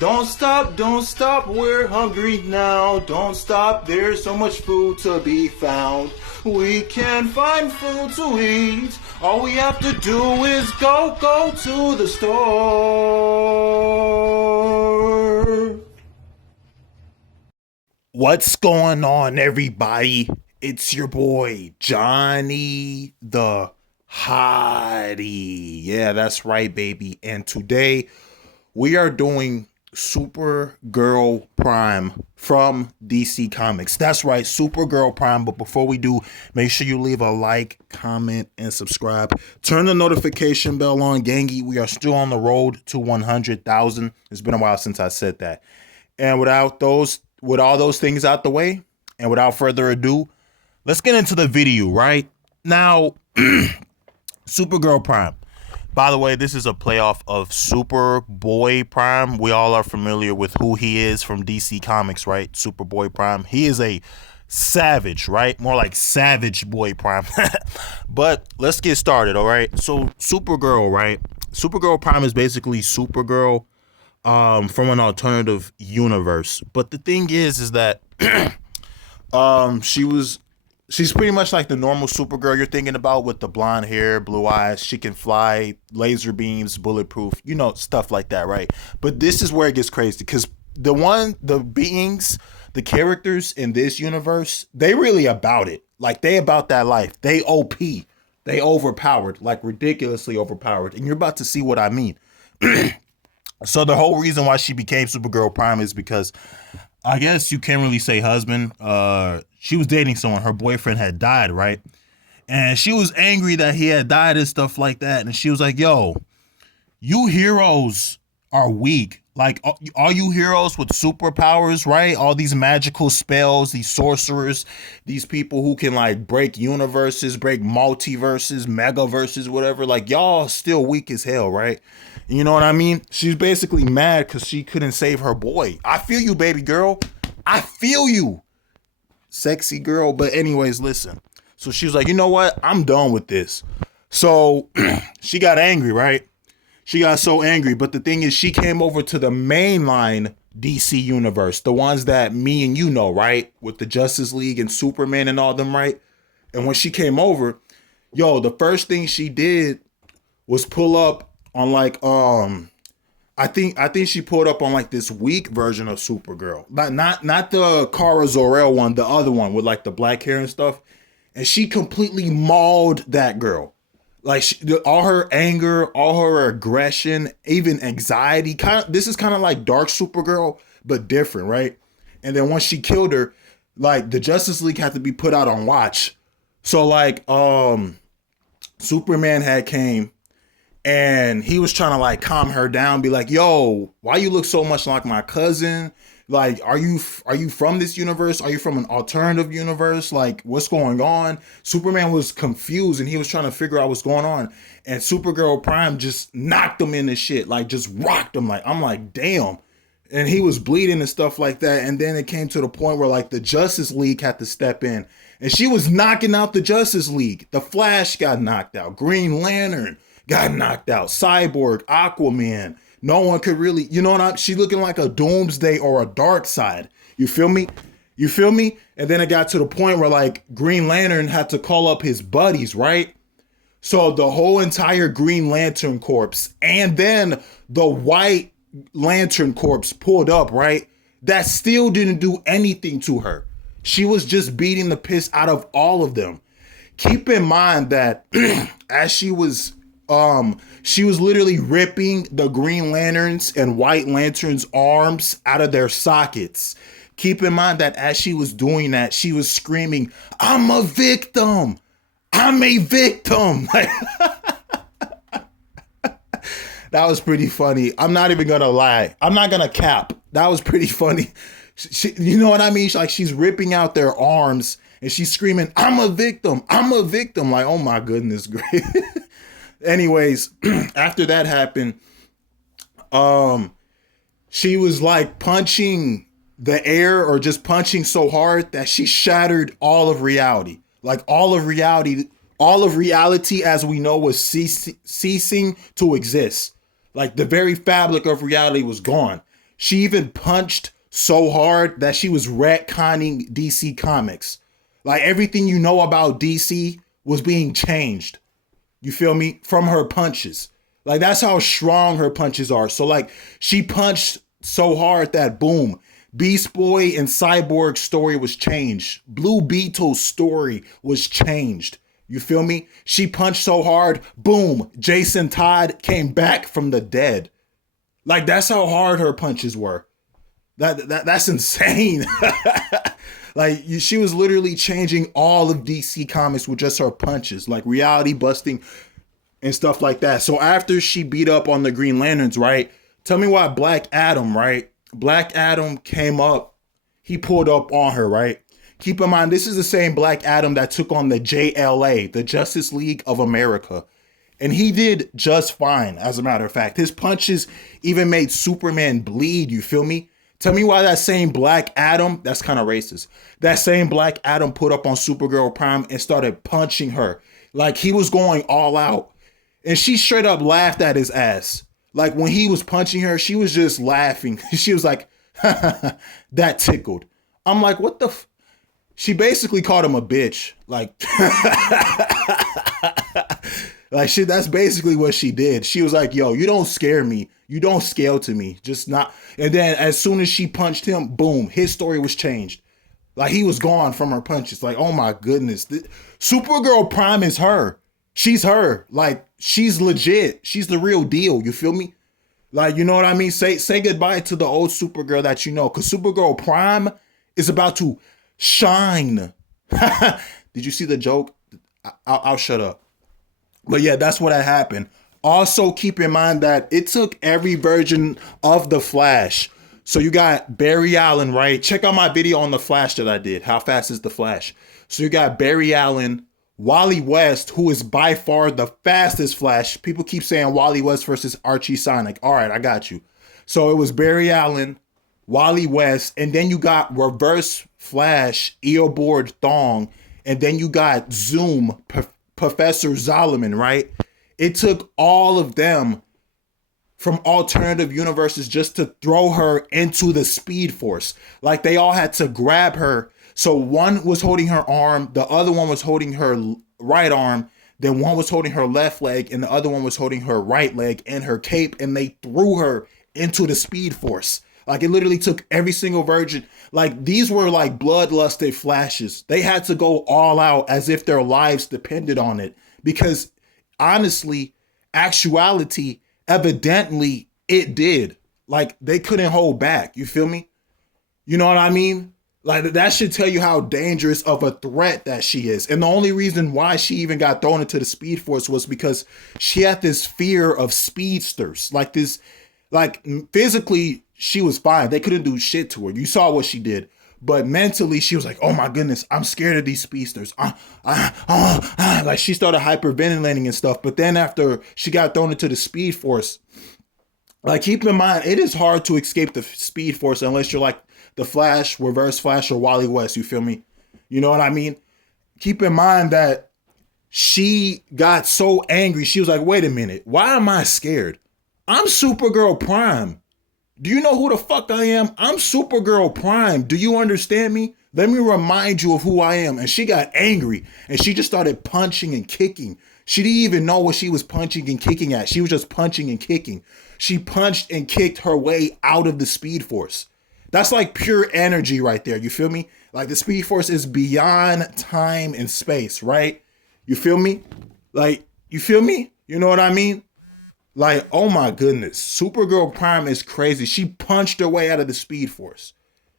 don't stop, we're hungry now. Don't stop, there's so much food to be found. We can find food to eat. All we have to do is go to the store. What's going on, everybody? It's your boy, Johnny the Hottie. Yeah, that's right, baby. And today we are doing SuperGirl Prime from DC Comics. That's right, SuperGirl Prime. But before we do, make sure you leave a like, comment, and subscribe. Turn the notification bell on, gangy. We are still on the road to 100,000. It's been a while since I said that. And with all those things out the way, and without further ado, let's get into the video, right? Now, SuperGirl Prime. By the way, this is a playoff of Superboy Prime. We all are familiar with who he is from DC Comics, right? Superboy Prime. He is a savage, right? More like Savage Boy Prime. But let's get started, all right? So Supergirl, right? Supergirl Prime is basically Supergirl from an alternative universe. But the thing is that she's pretty much like the normal Supergirl you're thinking about, with the blonde hair, blue eyes. She can fly, laser beams, bulletproof, stuff like that, right? But this is where it gets crazy, because the characters in this universe, they really about it. Like, they about that life. They OP. They overpowered, like ridiculously overpowered. And you're about to see what I mean. So the whole reason why she became Supergirl Prime is because, I guess you can't really say husband. She was dating someone. Her boyfriend had died, right? And she was angry that he had died and stuff like that. And she was like, yo, you heroes are weak. Like, all you heroes with superpowers, right? All these magical spells, these sorcerers, these people who can, like, break universes, break multiverses, megaverses, whatever. Like, y'all still weak as hell, right? You know what I mean? She's basically mad because she couldn't save her boy. I feel you, baby girl. I feel you, sexy girl. But anyways, listen. So she was like, you know what? I'm done with this. So she got angry, right? She got so angry. But the thing is, she came over to the mainline DC universe, the ones that me and you know, right? With the Justice League and Superman and all them, right? And when she came over, the first thing she did was pull up on, like, I think she pulled up on, like, this weak version of Supergirl, but not the Kara Zor-El one, the other one with, like, the black hair and stuff. And she completely mauled that girl. Like, all her anger, all her aggression, even anxiety. This is kind of like Dark Supergirl, but different, right? And then once she killed her, like, the Justice League had to be put out on watch. So, like, Superman had came. And he was trying to, like, calm her down, be like, yo, why you look so much like my cousin? Like, are you from this universe? Are you from an alternative universe? Like, what's going on? Superman was confused, and he was trying to figure out what's going on. And Supergirl Prime just knocked him into shit, like, just rocked him. Like, I'm like, damn. And he was bleeding and stuff like that. And then it came to the point where, like, the Justice League had to step in. And she was knocking out the Justice League. The Flash got knocked out. Green Lantern got knocked out. Cyborg, Aquaman. No one could really, she looking like a Doomsday or a Dark Side. You feel me? And then it got to the point where, like, Green Lantern had to call up his buddies, right? So the whole entire Green Lantern Corps and then the White Lantern Corps pulled up, right? That still didn't do anything to her. She was just beating the piss out of all of them. Keep in mind that as she was literally ripping the Green Lanterns and White Lanterns' arms out of their sockets. Keep in mind that as she was doing that, she was screaming, I'm a victim. I'm a victim. That was pretty funny. I'm not even going to lie. I'm not going to cap. That was pretty funny. You know what I mean? She's ripping out their arms and she's screaming, I'm a victim. I'm a victim. Like, oh my goodness. Great. Anyways, after that happened, she was, like, punching the air, or just punching so hard that she shattered all of reality. Like, all of reality as we know was ceasing to exist. Like, the very fabric of reality was gone. She even punched so hard that she was retconning DC Comics. Like everything you know about DC was being changed. You feel me? From her punches. Like that's how strong her punches are. So like she punched so hard that boom, Beast Boy and Cyborg's story was changed. Blue Beetle's story was changed. You feel me? She punched so hard, boom, Jason Todd came back from the dead. Like that's how hard her punches were. That's insane. Like she was literally changing all of DC Comics with just her punches, like reality busting and stuff like that. So after she beat up on the Green Lanterns, right? Tell me why Black Adam, right? Black Adam came up, he pulled up on her, right? Keep in mind, this is the same Black Adam that took on the JLA, the Justice League of America. And he did just fine, as a matter of fact. His punches even made Superman bleed, you feel me? Tell me why that same Black Adam, that's kind of racist, that same Black Adam put up on Supergirl Prime and started punching her. Like he was going all out. And she straight up laughed at his ass. Like when he was punching her, she was just laughing. She was like, that tickled. I'm like, what the She basically called him a bitch. Like, like shit, that's basically what she did. She was like, yo, you don't scare me. You don't scale to me. Just not. And then as soon as she punched him, boom, his story was changed. Like he was gone from her punches. Like, oh my goodness. Supergirl Prime is her. She's her. Like, she's legit. She's the real deal. You feel me? Like, you know what I mean? Say goodbye to the old Supergirl that you know. Because Supergirl Prime is about to shine. Did you see the joke? I'll shut up. But yeah, that's what had happened. Also, keep in mind that it took every version of The Flash. So you got Barry Allen, right? Check out my video on The Flash that I did. How fast is The Flash? So you got Barry Allen, Wally West, who is by far the fastest Flash. People keep saying Wally West versus Archie Sonic. All right, I got you. So it was Barry Allen, Wally West, and then you got Reverse Flash, Eobard Thawne, and then you got Zoom, Professor Zolomon, right? It took all of them from alternative universes just to throw her into the Speed Force. Like they all had to grab her. So one was holding her arm, the other one was holding her right arm, then one was holding her left leg, and the other one was holding her right leg and her cape, and they threw her into the Speed Force. Like it literally took every single version. Like these were like bloodlusted Flashes. They had to go all out as if their lives depended on it. Because honestly, actuality, evidently it did. Like they couldn't hold back. You feel me? You know what I mean? Like that should tell you how dangerous of a threat that she is. And the only reason why she even got thrown into the Speed Force was because she had this fear of speedsters. Like this, like physically she was fine. They couldn't do shit to her. You saw what she did. But mentally she was like, oh my goodness, I'm scared of these speedsters. Like she started hyperventilating and stuff. But then after she got thrown into the Speed Force, like keep in mind, it is hard to escape the Speed Force unless you're like the Flash, Reverse Flash, or Wally West. You feel me? You know what I mean? Keep in mind that she got so angry. She was like, wait a minute. Why am I scared? I'm Supergirl Prime. Do you know who the fuck I am? I'm Supergirl Prime. Do you understand me? Let me remind you of who I am. And she got angry and she just started punching and kicking. She didn't even know what she was punching and kicking at. She was just punching and kicking. She punched and kicked her way out of the Speed Force. That's like pure energy right there. You feel me? Like the Speed Force is beyond time and space, right? You feel me? Like, you feel me? You know what I mean? Like, oh my goodness. Supergirl Prime is crazy. She punched her way out of the Speed Force.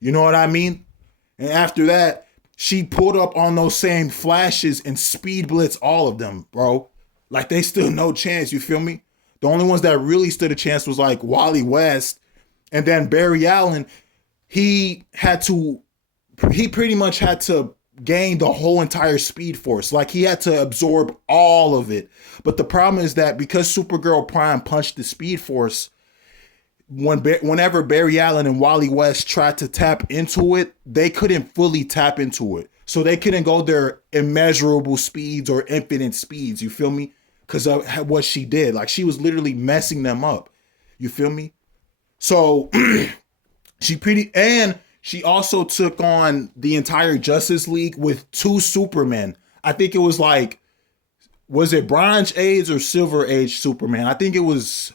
You know what I mean? And after that, she pulled up on those same Flashes and speed blitz all of them, bro. Like, they stood no chance. You feel me? The only ones that really stood a chance was like Wally West. And then Barry Allen, he pretty much had to gain the whole entire Speed Force. Like he had to absorb all of it. But the problem is that because Supergirl Prime punched the Speed Force, whenever Barry Allen and Wally West tried to tap into it, they couldn't fully tap into it. So they couldn't go their immeasurable speeds or infinite speeds. You feel me? Because of what she did. Like she was literally messing them up. You feel me? So And she also took on the entire Justice League with two Supermen. I think it was like, was it Bronze Age or Silver Age Superman? I think it was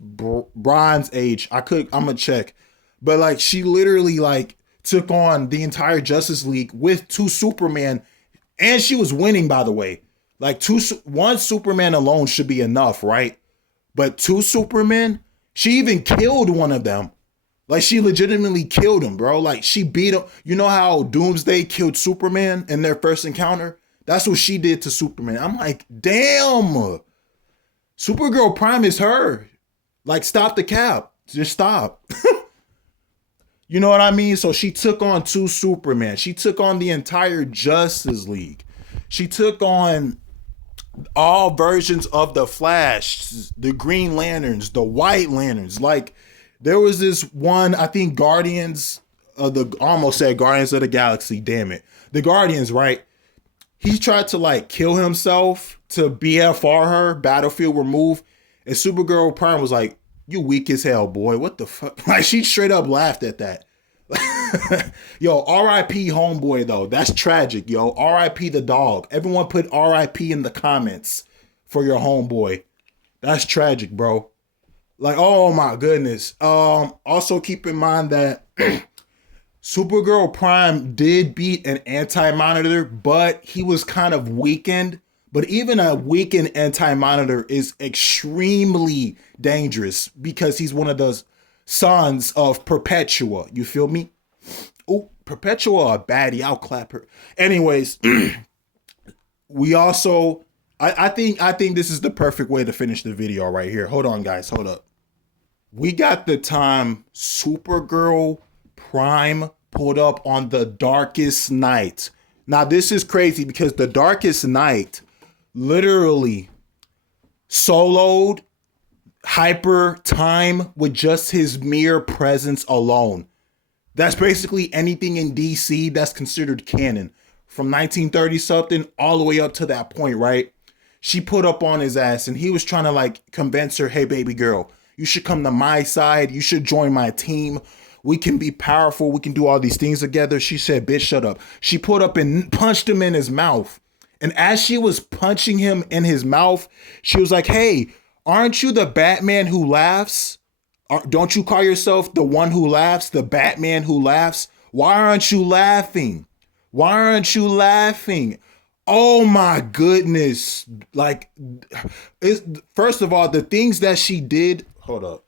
Bronze Age. I'm gonna check, but like she literally like took on the entire Justice League with two Superman, and she was winning. By the way, like one Superman alone should be enough, right? But two Supermen, she even killed one of them. Like she legitimately killed him, bro. Like she beat him. You know how Doomsday killed Superman in their first encounter? That's what she did to Superman. I'm like, damn. Supergirl Prime is her. Like, stop the cap. Just stop. You know what I mean? So she took on two Superman. She took on the entire Justice League. She took on all versions of the Flash, the Green Lanterns, the White Lanterns. Like, there was this one, I think Guardians of the, almost said Guardians of the Galaxy, damn it. The Guardians, right? He tried to like kill himself to BFR her, battlefield remove. And Supergirl Prime was like, you weak as hell, boy. What the fuck? Like she straight up laughed at that. Yo, R.I.P. homeboy though. That's tragic, yo. R.I.P. the dog. Everyone put R.I.P. in the comments for your homeboy. That's tragic, bro. Like, oh my goodness. Also keep in mind that Supergirl Prime did beat an Anti-Monitor, but he was kind of weakened. But even a weakened Anti-Monitor is extremely dangerous because he's one of the sons of Perpetua. You feel me? Oh, Perpetua, a baddie. I'll clap her. Anyways, we also, I think this is the perfect way to finish the video right here. Hold on, guys. Hold up. We got the time Supergirl Prime pulled up on the Darkest Night. Now, this is crazy because the Darkest Night literally soloed Hyper Time with just his mere presence alone. That's basically anything in DC that's considered canon. From 1930 something all the way up to that point, right? She put up on his ass and he was trying to like convince her, hey, baby girl, you should come to my side. You should join my team. We can be powerful. We can do all these things together. She said, bitch, shut up. She put up and punched him in his mouth. And as she was punching him in his mouth, she was like, hey, aren't you the Batman who laughs? Don't you call yourself the one who laughs, the Batman who laughs? Why aren't you laughing? Why aren't you laughing? Oh my goodness. Like, first of all, the things that she did, hold up.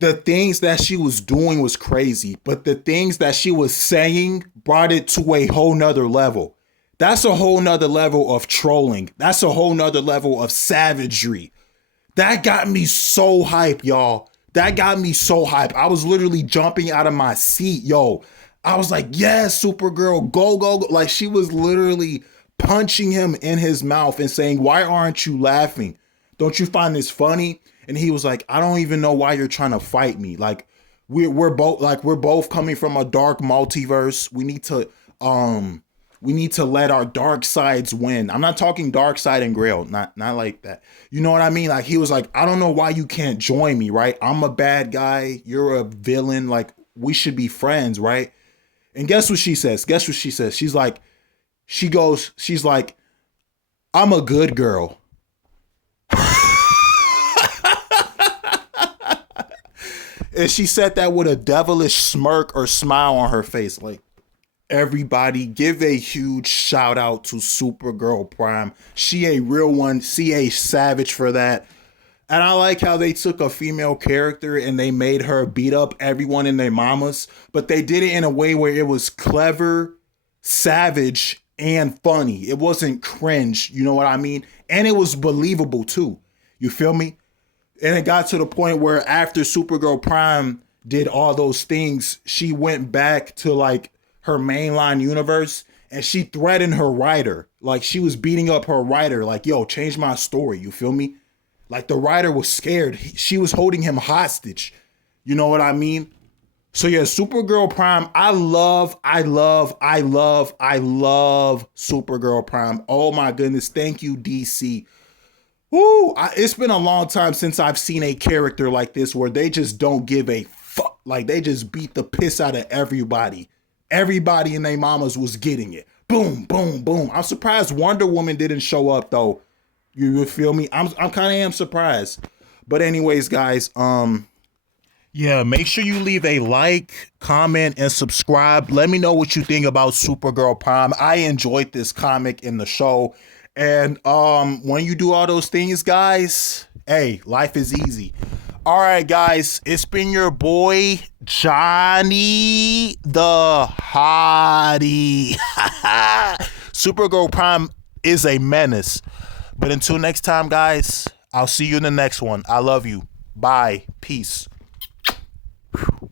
The things that she was doing was crazy, but the things that she was saying brought it to a whole nother level. That's a whole nother level of trolling. That's a whole nother level of savagery. That got me so hype, y'all. That got me so hype. I was literally jumping out of my seat, yo. I was like, yes, Supergirl, go, go, go. Like she was literally punching him in his mouth and saying, why aren't you laughing? Don't you find this funny? And he was like, I don't even know why you're trying to fight me. Like we're both coming from a dark multiverse. We need to let our dark sides win. I'm not talking dark side and Grail, not like that. You know what I mean? Like he was like, I don't know why you can't join me, right? I'm a bad guy. You're a villain. Like we should be friends, right? And guess what she says? Guess what she says? She's like, I'm a good girl. And she said that with a devilish smirk or smile on her face. Like, everybody give a huge shout out to Supergirl Prime. She a real one. She a savage for that. And I like how they took a female character and they made her beat up everyone in their mamas. But they did it in a way where it was clever, savage, and funny. It wasn't cringe. You know what I mean? And it was believable too. You feel me? And it got to the point where after Supergirl Prime did all those things, she went back to like her mainline universe and she threatened her writer. Like she was beating up her writer like, yo, change my story. You feel me? Like the writer was scared. She was holding him hostage. You know what I mean? So yeah, Supergirl Prime. I love Supergirl Prime. Oh my goodness. Thank you, DC. Woo, it's been a long time since I've seen a character like this where they just don't give a fuck. Like they just beat the piss out of everybody. Everybody and their mamas was getting it. Boom, boom, boom. I'm surprised Wonder Woman didn't show up though. You feel me? I'm kind of surprised. But anyways, guys, yeah, make sure you leave a like, comment, and subscribe. Let me know what you think about Supergirl Prime. I enjoyed this comic in the show. And when you do all those things, guys, hey, life is easy. All right, guys, it's been your boy, Johnny the Hottie. Supergirl Prime is a menace. But until next time, guys, I'll see you in the next one. I love you. Bye. Peace. Whew.